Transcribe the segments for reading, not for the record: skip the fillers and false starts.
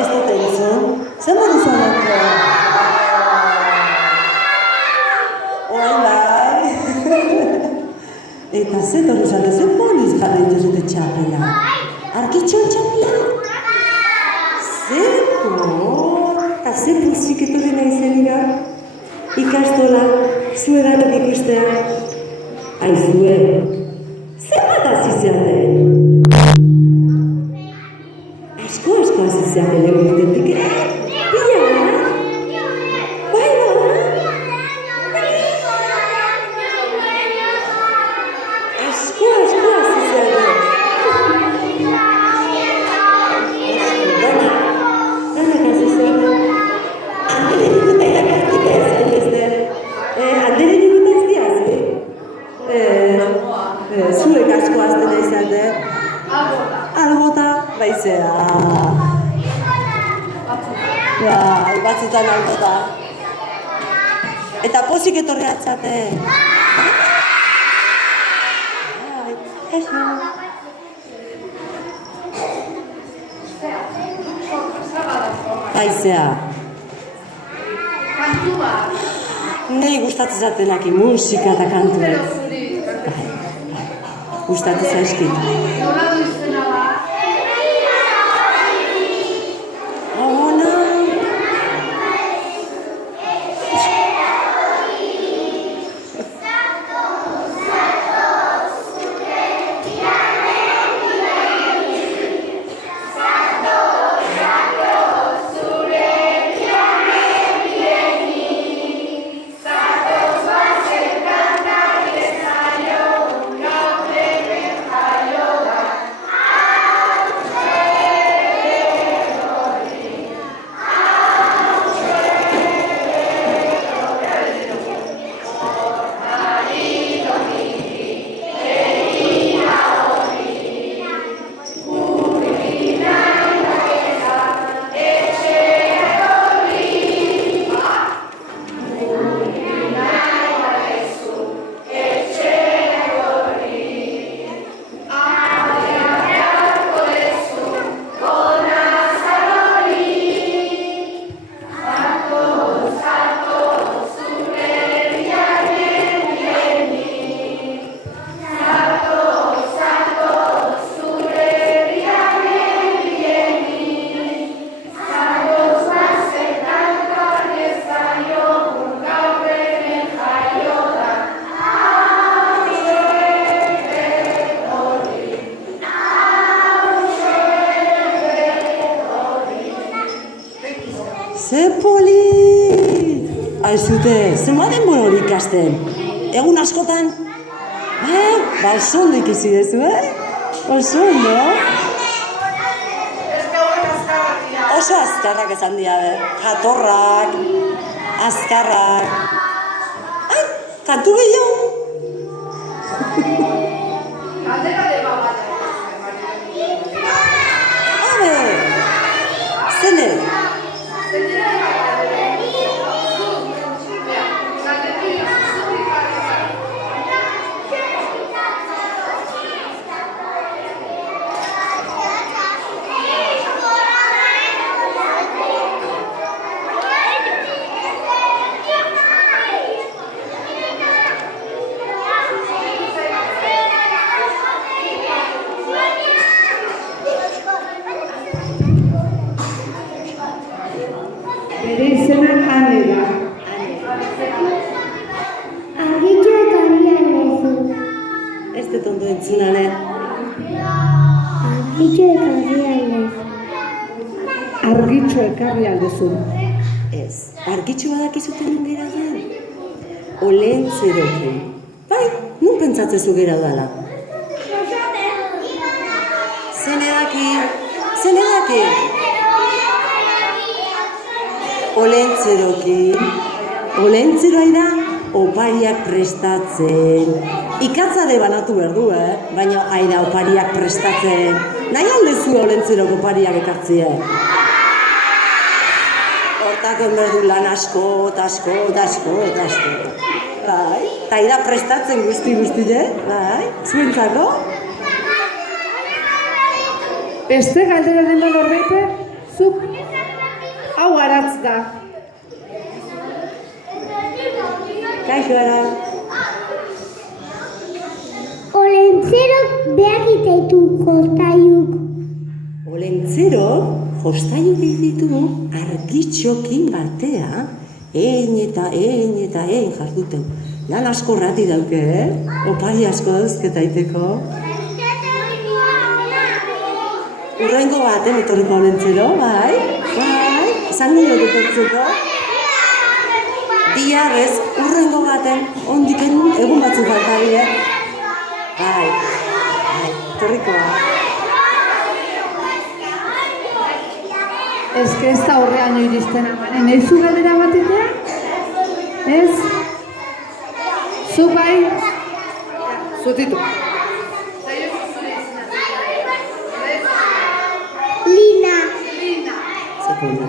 Ez dut entzun. Zer modu zaneko? Oai bai. Eta ze torri zate, ze poliz jarra dituzute txapela. Arkitxoan txapela? Zer por? Eta ze pozik etorri nahi zenira? Ikastola, zue danok ikustea. Aizue, zer bat azizeaten? Asko azizeaten egitetik ere? Pila da? Bai da? Asko azizeaten. Danak azizeaten. Anderen ikuta ez diaz, zuek asko azten izate. Albota, baizea. Batzutan albota. Eta pozik etorri atzate. Baizea. Nei gustatzen zatenaki musika eta kantuek. Gustatzen zaizkit. Ona. Ze polit! Aizute, zenba denbora hori ikasten? Egun askotan? Ba oso ondo ikisi dezu, Oso ondo? Oso azkarrak esan dira, jatorrak, azkarrak. Ai, kantu gehiago! Zene? Bere izena Ane da. Argitxo ekarri aldezu. Ez dut ondo entzunane. Argitxo ekarri aldezu. Argitxo ekarri aldezu. Ez, argitxo badakizuten nun gera da? Olentzerokin. Bai, nun pentsatzezu gera dala? Zenedaki. Olentzerokin. Olentzeroi da opariak prestatzen. Ikatzare banatu behar du, baina aida opariak prestatzen. Nahi aldezu olentzerok opariak ekartzea. Hortak onberdu lan asko. Bai, eta aida prestatzen guzti, bai, zuentzako? Beste galdera dena norbait, zuk, hau aratz da. Kaixo ara. Olentzero behar ditu jostaiuk. Olentzero, jostaiuk ditugu argitxokin batea, ein eta ein jarduten. Lan asko rati dauke, opari asko dauzketaiteko. Urrengo baten etorriko Olentzero, bai? Esan nire dutortzeko. Biarrez, urrengo baten, ondik egun batzuk faltarie. Bai, etorriko. Ez que ez da horrean iristen amanen. Ez zu galdera bat egitea? Ez? Zu bai? Zutitu. Lina. Sekunda.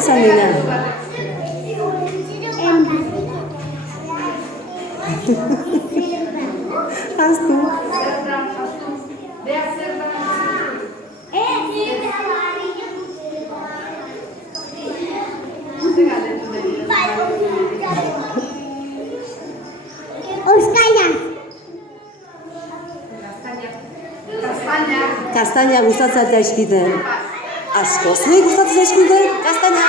Esan dina. Haztu. Oskaia. Kastaina gustatzen zaizkiten. Asko, zuei gustatzen zaizkiten? Kastaina?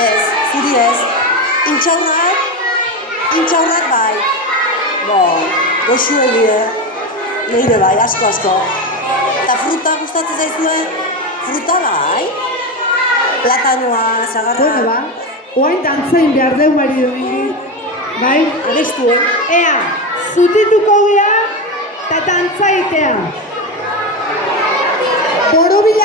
Ez, zuri ez. Intxaurrak bai. Goxu egie. Leire bai, asko. Eta fruta gustatzen zaizue? Fruta bai. Platanoa, zagarra. Bueno, ba, oain dantzain behar deu bari domingi. Bai? Agestu, Ea, zutituko gea, eta dantzaitea. Borobila